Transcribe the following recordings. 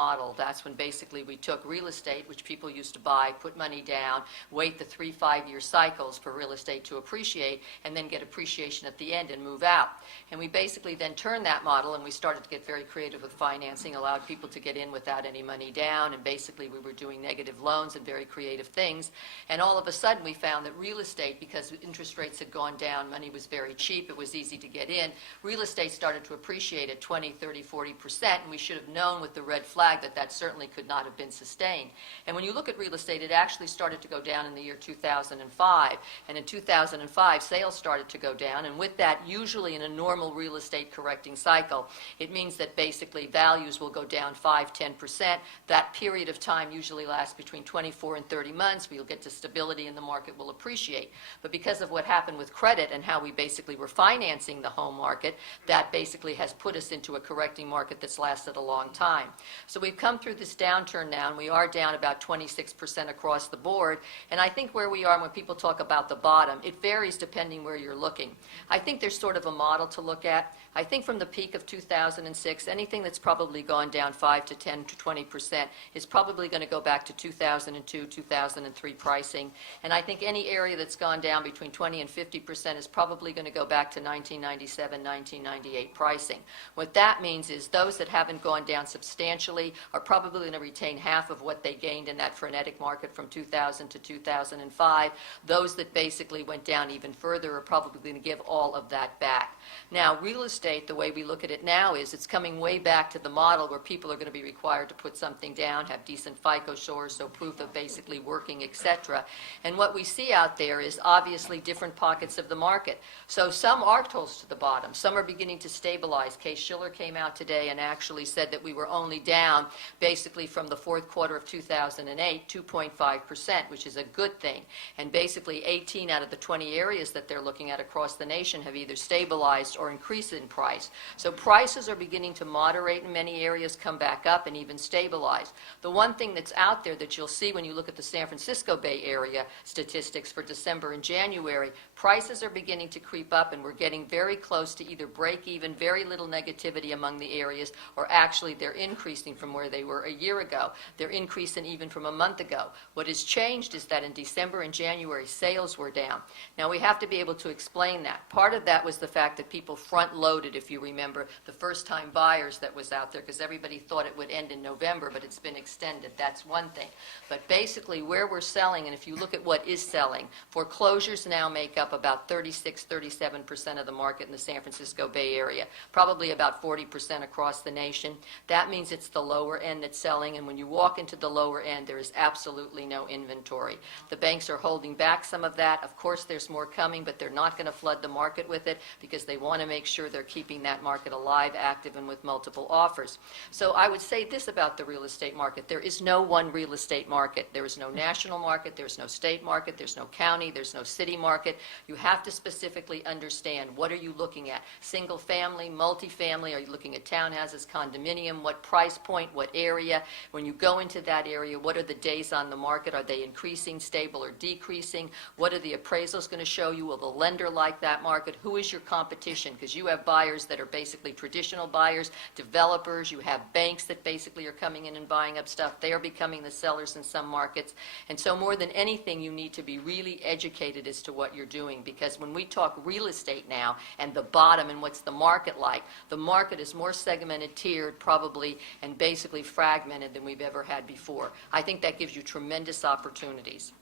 model. That's when basically we took real estate, which people used to buy, put money down, wait the 3-5-year cycles for real estate to appreciate, and then get appreciation at the end and move out. And we basically then turned that model, and we started to get very creative with financing, allowed people to get in without any money down, and basically we were doing negative loans and very creative things. And all of a sudden we found that real estate, because interest rates had gone down, money was very cheap, it was easy to get in, real estate started to appreciate at 20, 30, 40%, and we should have known with the red flag that that certainly could not have been sustained. And when you look at real estate, it actually started to go down in the year 2005, and in 2005 sales started to go down, and with that, usually in a normal real estate correcting cycle, it means that basically values will go down 5-10%. That period of time usually lasts between 24 and 30 months. We'll get to stability and the market will appreciate. But because of what happened with credit and how we basically were financing the home market, that basically has put us into a correcting market that's lasted a long time. So we've come through this downturn now, and we are down about 26% across the board. And I think where we are when people talk about the bottom, it varies depending where you're looking. I think there's sort of a model to look at. I think from the peak of 2006, anything that's probably gone down 5 to 10 to 20% is probably going to go back to 2002, 2003 pricing. And I think any area that's gone down between 20 and 50% is probably going to go back to 1997, 1998 pricing. What that means is those that haven't gone down substantially are probably going to retain half of what they gained in that frenetic market from 2000 to 2005. Those that basically went down even further are probably going to give all of that back. Now, real estate, the way we look at it now is it's coming way back to the model where people are going to be required to put something down, have decent FICO scores, so proof of basically working, etc. And what we see out there is obviously different pockets of the market. So some are close to the bottom. Some are beginning to stabilize. Case Schiller came out today and actually said that we were only down basically from the fourth quarter of 2008, 2.5%, which is a good thing. And basically 18 out of the 20 areas that they're looking at across the nation have either stabilized or increased in price. So prices are beginning to moderate in many areas, come back up, and even stabilize. The one thing that's out there that you'll see when you look at the San Francisco Bay Area statistics for December and January, prices are beginning to creep up, and we're getting very close to either break even, very little negativity among the areas, or actually they're increasing from where they were a year ago. They're increasing even from a month ago. What has changed is that in December and January, sales were down. Now, we have to be able to explain that. Part of that was the fact that people front-loaded, if you remember, the first-time buyers that was out there, because everybody thought it would end in November, but it's been extended. That's one thing. But basically, where we're selling, and if you look at what is selling, foreclosures now make up about 36-37% of the market in the San Francisco Bay Area, probably about 40% across the nation. That means it's the lower end that's selling, and when you walk into the lower end, there is absolutely no inventory. The banks are holding back some of that. Of course, there's more coming, but they're not going to flood the market with it because they want to make sure they're keeping that market alive, active, and with multiple offers. So I would say this about the real estate market. There is no one real estate market. There is no national market. There's no state market. There's no county. There's no city market. You have to specifically understand what are you looking at. Single family, multifamily, are you looking at townhouses, condominium, what price point, what area? When you go into that area, what are the days on the market? Are they increasing, stable, or decreasing? What are the appraisals going to show you? Will the lender like that market? Who is your competition? Because you have buyers that are basically traditional buyers, developers, you have banks that basically are coming in and buying up stuff. They are becoming the sellers in some markets. And so more than anything, you need to be really educated as to what you're doing, because when we talk real estate now and the bottom and what's the market like, the market is more segmented, tiered probably, and basically fragmented than we've ever had before. I think that gives you tremendous opportunities.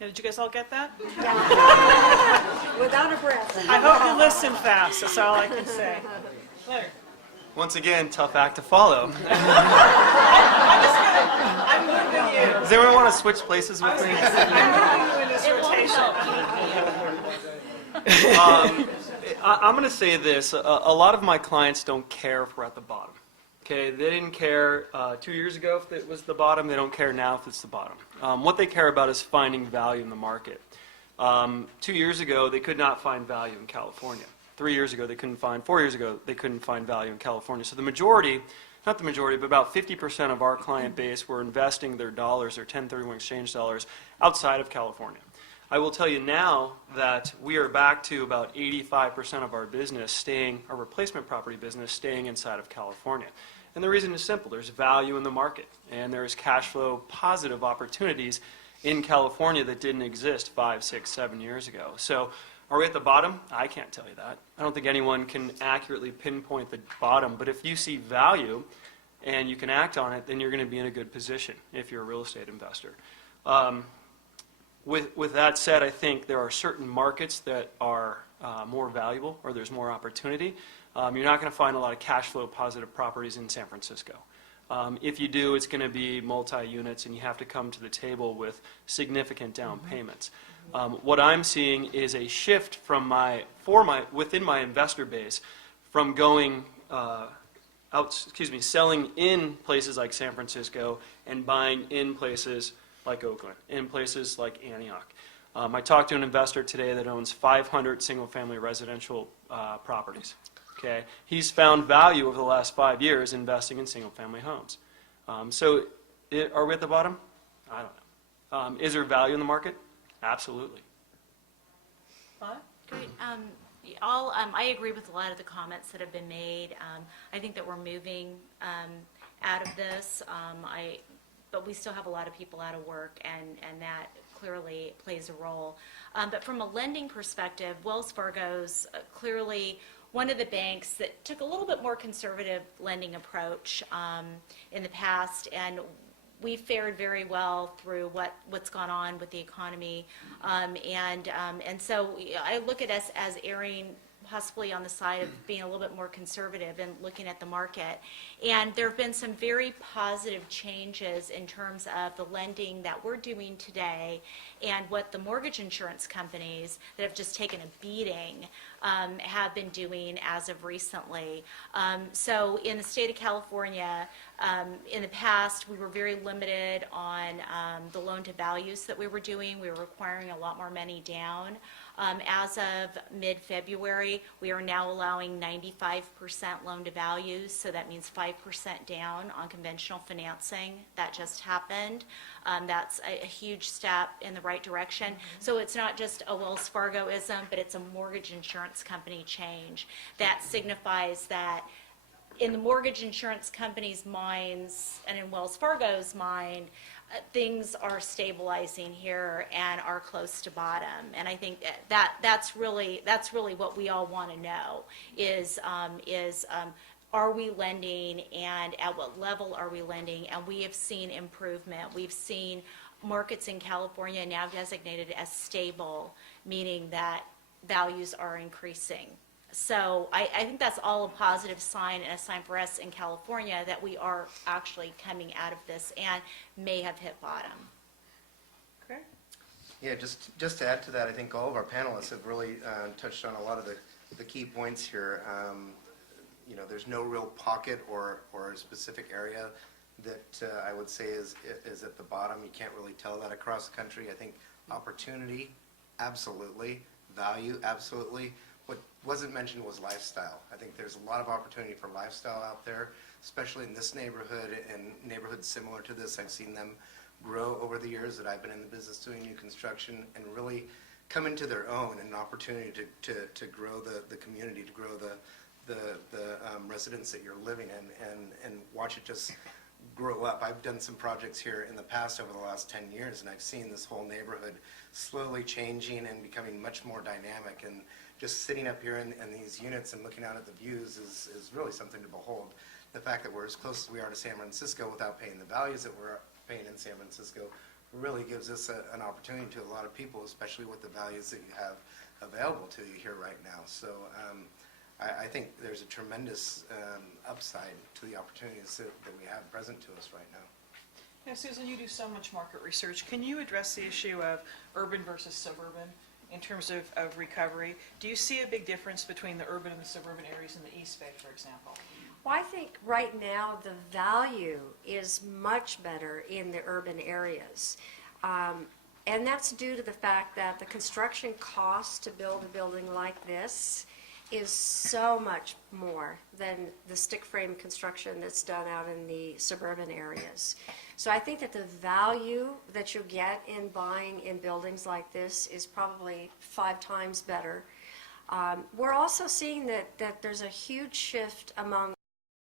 Yeah, did you guys all get that? Yeah. Without a breath. I hope you listen fast. That's all I can say. Larry. Once again, tough act to follow. I'm moving you. Does anyone want to switch places with me? I'm moving you in this rotation. I'm going to say this. A lot of my clients don't care if we're at the bottom. Okay, they didn't care 2 years ago if it was the bottom. They don't care now if it's the bottom. What they care about is finding value in the market. 2 years ago, they could not find value in California. 3 years ago, they couldn't find. 4 years ago, they couldn't find value in California. So the majority, not the majority, but about 50% of our client base were investing their dollars, their 1031 exchange dollars, outside of California. I will tell you now that we are back to about 85% of our business staying, our replacement property business staying inside of California. And the reason is simple. There's value in the market, and there's cash flow positive opportunities in California that didn't exist 5, 6, 7 years ago. So are we at the bottom? I can't tell you that. I don't think anyone can accurately pinpoint the bottom, but if you see value and you can act on it, then you're going to be in a good position if you're a real estate investor. With that said, I think there are certain markets that are more valuable, or there's more opportunity. You're not going to find a lot of cash flow positive properties in San Francisco. If you do, it's going to be multi-units, and you have to come to the table with significant down payments. What I'm seeing is a shift from within my investor base from going selling in places like San Francisco and buying in places like Oakland, in places like Antioch. I talked to an investor today that owns 500 single-family residential properties. Okay, he's found value over the last 5 years investing in single-family homes. So, are we at the bottom? I don't know. Is there value in the market? Absolutely. Great. I agree with a lot of the comments that have been made. I think that we're moving out of this, but we still have a lot of people out of work, and that clearly plays a role. But from a lending perspective, Wells Fargo's clearly one of the banks that took a little bit more conservative lending approach in the past, and we fared very well through what's gone on with the economy, and so I look at us as erring possibly on the side of being a little bit more conservative and looking at the market. And there have been some very positive changes in terms of the lending that we're doing today and what the mortgage insurance companies that have just taken a beating have been doing as of recently. So in the state of California, in the past, we were very limited on the loan to values that we were doing. We were requiring a lot more money down. As of mid-February, we are now allowing 95% loan to values, so that means 5% down on conventional financing. That just happened. That's a huge step in the right direction. So it's not just a Wells Fargo-ism, but it's a mortgage insurance company change that signifies that in the mortgage insurance company's minds and in Wells Fargo's mind, things are stabilizing here and are close to bottom. And I think that's really what we all want to know is are we lending, and at what level are we lending? And we have seen improvement. We've seen markets in California now designated as stable, meaning that values are increasing. So I think that's all a positive sign, and a sign for us in California that we are actually coming out of this and may have hit bottom. Okay. Yeah, just to add to that, I think all of our panelists have really touched on a lot of the key points here. There's no real pocket or a specific area that I would say is at the bottom. You can't really tell that across the country. I think opportunity, absolutely. Value, absolutely. What wasn't mentioned was lifestyle. I think there's a lot of opportunity for lifestyle out there, especially in this neighborhood and neighborhoods similar to this. I've seen them grow over the years that I've been in the business doing new construction and really come into their own, and an opportunity to grow the community, to grow the residents that you're living in, and watch it just grow up. I've done some projects here in the past over the last 10 years, and I've seen this whole neighborhood slowly changing and becoming much more dynamic. And just sitting up here in these units and looking out at the views is really something to behold. The fact that we're as close as we are to San Francisco without paying the values that we're paying in San Francisco really gives us an opportunity to a lot of people, especially with the values that you have available to you here right now. So I think there's a tremendous upside to the opportunities that we have present to us right now. Now, Susan, you do so much market research. Can you address the issue of urban versus suburban in terms of recovery? Do you see a big difference between the urban and the suburban areas in the East Bay, for example? Well, I think right now the value is much better in the urban areas. And that's due to the fact that the construction cost to build a building like this is so much more than the stick frame construction that's done out in the suburban areas. So I think that the value that you get in buying in buildings like this is probably 5 times better. We're also seeing that there's a huge shift among